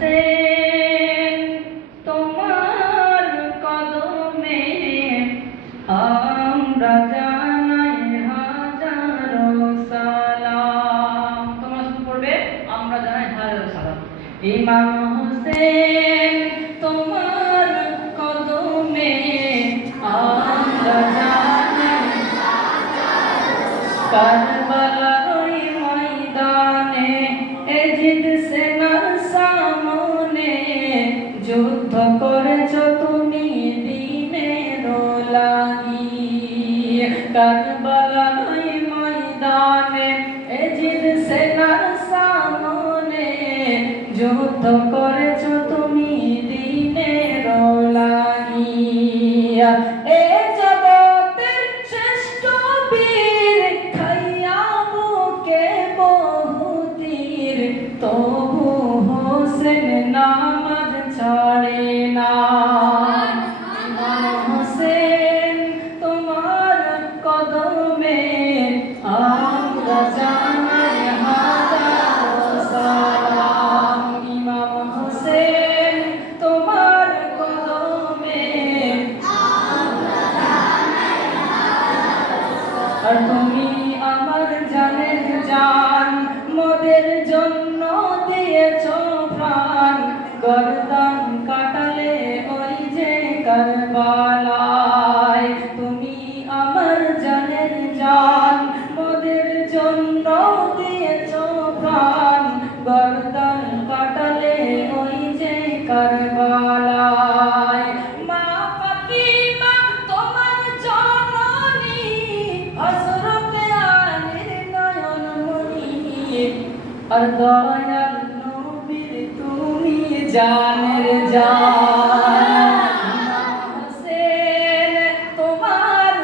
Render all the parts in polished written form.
হোসেন তোমার কদমে আমরা জানাই হাজারো সালাম। তোমরা শুধু পড়বে আমরা জানাই হাজারো সালাম। ইমাম হোসেন তোমার কদমে আমরা জানাই কারবালার ওই ময়দানে এজিদ সেনার সামনে যুদ্ধ করেছ তুমি দ্বীনের লাগি। কারবালার ওই ময়দানে এজিদ সেনার সামনে যুদ্ধ করেছ তুমি দ্বীনের লাগি। এ জগতের শ্রেষ্ঠ বীর খাইয়া বুকে বহুতীর তবু হোসেন নামাজ ছাড়ে না। হোসেন তোমার কদমে আমরা জানাই হাজারো সালাম। ইমাম হোসেন তোমার কদমে আর তুমি আমার জানের জান মোদের জন্য দিয়েছ প্রাণ। গর্দান কাটালে ওই যে কারবালায় তুমি আমার জানের জান মোদের জন্য দিয়েছ প্রাণ। গর্দান কাটালে ওই যে কারবালায়। মা ফাতিমা তোমার জননী হযরতে আলীর নয়নমণি আর দয়াল নবীর তুমি জানের জান। হোসেন তোমার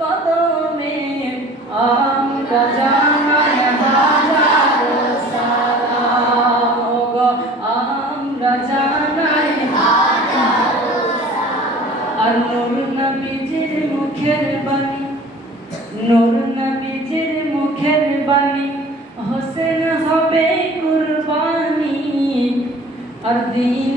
কদমে আমরা জানাই হাজারো সালাম। ওগো আমরা জানাই হাজারো সালাম। আর নূর নবীজির মুখের বাণী, নূর নবীজির মুখের বাণী হোসেন হবে কুরবানি। আর দিন